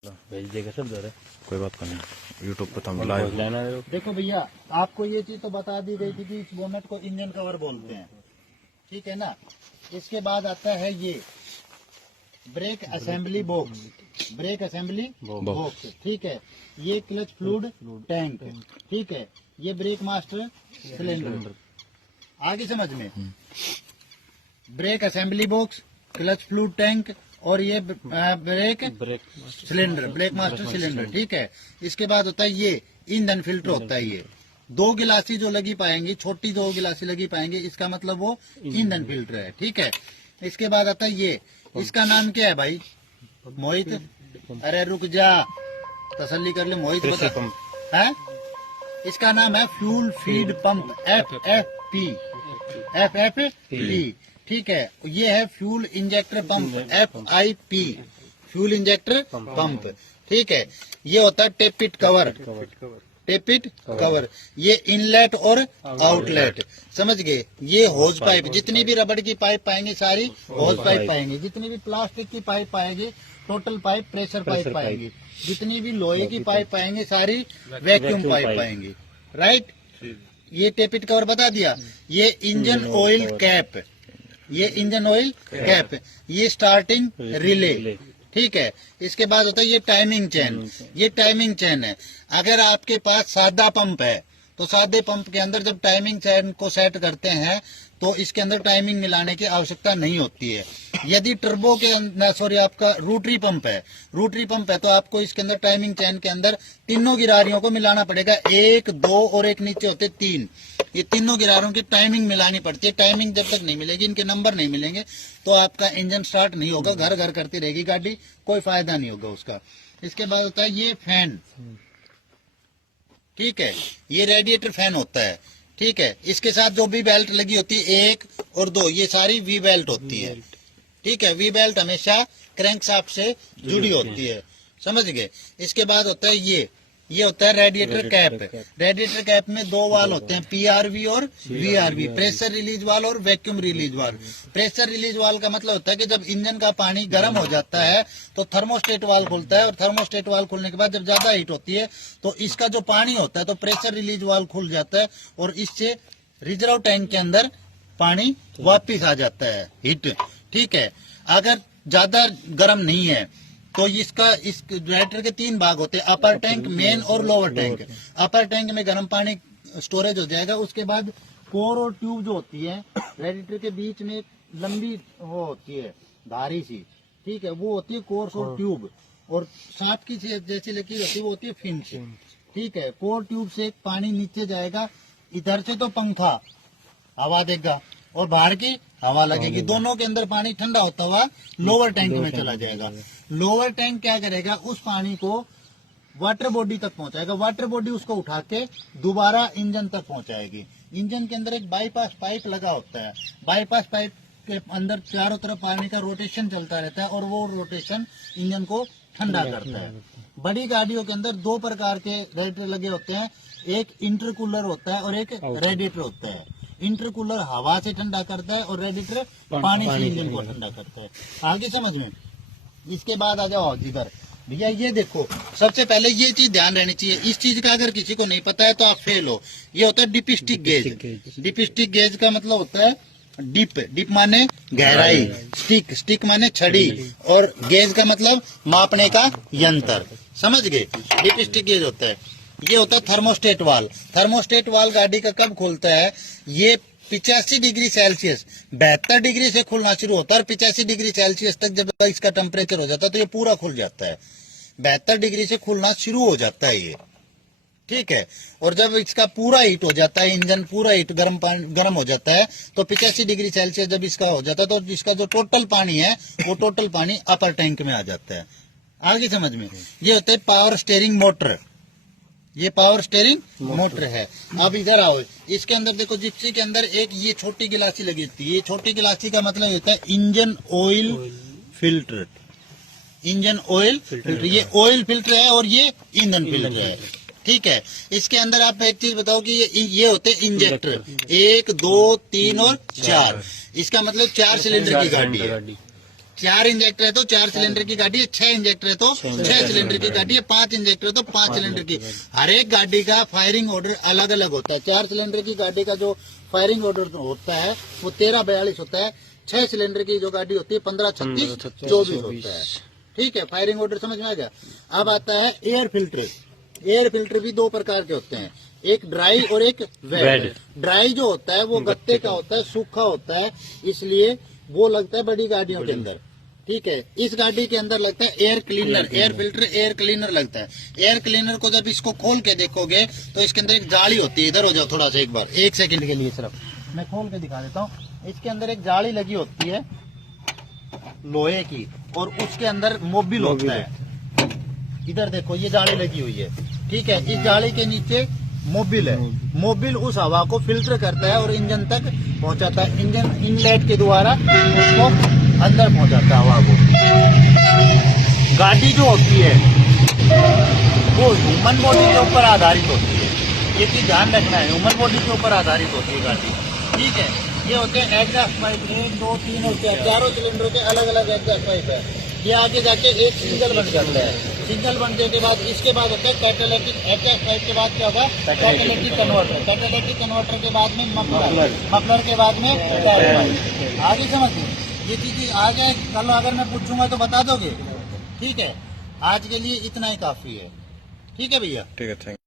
भेज देगा सब दर कोई बात नहीं, यूट्यूब पे तो हम लाइव। देखो भैया, आपको ये चीज तो बता दी गई थी कि इस बोनट को इंजन कवर बोलते हैं, ठीक है ना। इसके बाद आता है ये break assembly box, break assembly box, ठीक है। ये क्लच फ्लूइड टैंक, ठीक है। ये ब्रेक मास्टर सिलेंडर। आगे समझ में, break assembly box, clutch fluid tank और ये brake cylinder, break master cylinder, ठीक है। इसके बाद होता है ये ईंधन फिल्टर होता है। ये दो गिलासी जो लगी पाएंगी, छोटी दो गिलासी लगी पाएंगे, इसका मतलब वो ईंधन फिल्टर है, ठीक है। इसके बाद आता है ये, इसका नाम क्या है भाई मोहित? अरे रुक जा, तसल्ली कर ले मोहित, बता है। इसका नाम है फ्यूल फीड पंप, FFP, ठीक है। ये है fuel injector pump, FIP, fuel injector pump, ठीक है। ये होता है टेपिट कवर, टेपिट कवर। ये इनलेट और आउटलेट, समझ गए। ये होज पाइप, जितनी भी रबड़ की पाइप पाएंगे सारी होज पाइप पाएंगे, जितनी भी प्लास्टिक की पाइप पाएंगे टोटल पाइप, प्रेशर पाइप पाएंगे, जितनी भी लोहे की पाइप पाएंगे सारी वैक्यूम पाइप पाएंगे, राइट। ये टेपिट कवर बता दिया। ये इंजन ऑयल कैप, ये इंजन ऑयल कैप, ये स्टार्टिंग रिले, ठीक है। इसके बाद होता है ये टाइमिंग चेन, ये टाइमिंग चेन है। अगर आपके पास सादा पंप है तो सादे पंप के अंदर जब टाइमिंग चेन को सेट करते हैं तो इसके अंदर टाइमिंग मिलाने की आवश्यकता नहीं होती है। यदि टर्बो के अंदर, सॉरी आपका रोटरी पंप है, रोटरी पंप है तो आपको इसके अंदर टाइमिंग चेन के अंदर तीनों गिरारियों को मिलाना पड़ेगा, 1, 2 और एक नीचे होते 3। ये तीनों गिरारों की टाइमिंग मिलानी पड़ती है। टाइमिंग जब तक नहीं मिलेगी, इनके नंबर नहीं मिलेंगे तो आपका इंजन स्टार्ट नहीं होगा, घर घर करती रहेगी गाड़ी, कोई फायदा नहीं होगा उसका। इसके बाद होता है ये फैन, ठीक है। ये रेडिएटर फैन होता है, ठीक है। इसके साथ जो भी बेल्ट लगी होती है 1 और 2, ये सारी वी बेल्ट होती है, ठीक है। वी बेल्ट हमेशा क्रैंक शाफ्ट से जुड़ी होती है, समझ गए। इसके बाद होता है ये होता है रेडिएटर कैप। रेडिएटर कैप में 2 वाल होते हैं, PRV और VRV, प्रेशर रिलीज वाल और वैक्यूम रिलीज वाल। प्रेशर रिलीज वाल का मतलब होता है कि जब इंजन का पानी गर्म हो जाता है तो थर्मोस्टेट वाल खुलता है, और थर्मोस्टेट वाल खुलने के बाद जब ज्यादा हीट होती है तो इसका जो पानी होता है तो प्रेशर रिलीज वाल खुल जाता है और इससे रिजर्व टैंक के अंदर पानी वापिस आ जाता है, हीट, ठीक है। अगर ज्यादा गर्म नहीं है तो इसका, इस रेडिएटर के 3 भाग होते हैं, अपर टैंक, मेन और लोअर टैंक। अपर टैंक में गर्म पानी स्टोरेज हो जाएगा। उसके बाद कोर और ट्यूब जो होती है रेडिएटर के बीच में, लंबी वो होती है धारी सी, ठीक है, वो होती है कोर्स और ट्यूब, और सांप की जैसी लकीर होती है वो होती है फिंच, ठीक है। कोर ट्यूब से पानी नीचे जाएगा, इधर से तो पंखा हवा देगा और बाहर की हवा लगेगी, दोनों के अंदर पानी ठंडा होता हुआ लोअर टैंक में चला जाएगा। लोअर टैंक क्या करेगा, उस पानी को वाटर बॉडी तक पहुंचाएगा, वाटर बॉडी उसको उठा के दोबारा इंजन तक पहुंचाएगी। इंजन के अंदर एक बाईपास पाइप लगा होता है, बाईपास पाइप के अंदर चारों तरफ पानी का रोटेशन चलता रहता है और वो रोटेशन इंजन को ठंडा करता है। बड़ी गाड़ियों के अंदर 2 प्रकार के रेडिएटर लगे होते हैं, एक इंटरकूलर होता है और एक रेडिएटर होता है। इंटरकूलर हवा से ठंडा करता है और रेडिएटर पानी से इंजन को ठंडा करता है। आगे समझ में। इसके बाद आ जाओ जिगर भैया, ये देखो, सबसे पहले ये चीज ध्यान रहनी चाहिए, इस चीज का अगर किसी को नहीं पता है तो आप फेल हो। ये होता है डिपिस्टिक गेज। डिपिस्टिक गेज का मतलब होता है डिप माने गहराई, स्टिक माने छड़ी, और गेज का मतलब मापने का यंत्र, समझ गए। डिपिस्टिक गेज होता है। ये होता है थर्मोस्टेट वाल। थर्मोस्टेट वाल गाड़ी का कब खुलता है, ये 85 डिग्री सेल्सियस, 72 डिग्री से खुलना शुरू होता है और 85 डिग्री सेल्सियस तक जब इसका टेम्परेचर हो जाता है तो ये पूरा खुल जाता है। 72 डिग्री से खुलना शुरू हो जाता है ये, ठीक है। और जब इसका पूरा हीट हो जाता है, इंजन पूरा हीट गर्म हो जाता है तो 85 डिग्री सेल्सियस जब इसका हो जाता है तो इसका जो टोटल पानी है वो टोटल पानी अपर टैंक में आ जाता है। आगे समझ में। ये होता है पावर स्टीयरिंग मोटर, ये पावर स्टीयरिंग मोटर है। अब इधर आओ, इसके अंदर देखो, जिप्सी के अंदर एक ये छोटी गिलासी लगी होती है। ये छोटी गिलासी का मतलब होता है engine oil filter, engine oil filter. ये ऑयल फिल्टर है और ये ईंधन फिल्टर है, ठीक है। इसके अंदर आप एक चीज बताओ कि ये होते हैं इंजेक्टर, 1, 2, 3 और 4। इसका मतलब 4 सिलेंडर की गाड़ी है, 4 इंजेक्टर है तो 4 सिलेंडर की गाड़ी है, 6 इंजेक्टर है तो 6 सिलेंडर की गाड़ी है, 5 इंजेक्टर है तो 5 सिलेंडर की। हर एक गाड़ी का फायरिंग ऑर्डर अलग अलग होता है। 4 सिलेंडर की गाड़ी का जो फायरिंग ऑर्डर होता है वो 1342 होता है। 6 सिलेंडर की जो गाड़ी होती है 1536 24 होता है। ठीक है, फायरिंग ऑर्डर समझ में आ गया। अब आता है एयर फिल्टर। एयर फिल्टर भी 2 प्रकार के होते हैं, एक ड्राई और एक वेट। ड्राई जो होता है वो गत्ते का होता है, सूखा होता है, इसलिए वो लगता है बड़ी गाड़ियों के अंदर। ठीक है, इस गाड़ी के अंदर लगता है air cleaner. Air filter air cleaner लगता है। एयर क्लीनर को जब इसको खोल के देखोगे तो इसके अंदर एक जाली होती है। इधर हो जाओ थोड़ा सा एक बार, 1 सेकंड के लिए सिर्फ मैं खोल के दिखा देता हूँ। इसके अंदर एक जाली लगी होती है लोहे की और उसके अंदर मोबिल होता है। इधर देखो ये जाली लगी हुई है। ठीक है, इस जाली के नीचे मोबिल है। मोबिल उस हवा को फिल्टर करता है और इंजन तक पहुंचाता है। इंजन इनलेट के द्वारा उसको अंदर पहुंचाता है हवा को। गाड़ी जो होती है वो ह्यूमन बॉडी के ऊपर आधारित होती है, ये चीज ध्यान रखना है। ह्यूमन बॉडी के ऊपर आधारित होती है गाड़ी। ठीक है, ये होते हैं एग्जॉस्ट पाइप, 1 2 3 और 4 चारों सिलेंडरों के अलग अलग एग्जॉस्ट पाइप है। ये आगे जाके एक सिंगल बन जाता है। सिंगल बनने के बाद इसके बाद होता है कैटालिटिक। एग्जॉस्ट पाइप के बाद क्या होगा? Catalytic converter. कैटालिटिक कन्वर्टर के बाद में मफलर, मफलर के बाद में टायर पाइप। आगे समझ ये चीज आगे कल अगर मैं पूछूंगा तो बता दोगे। ठीक है, आज के लिए इतना ही काफी है। ठीक है भैया। ठीक है, थैंक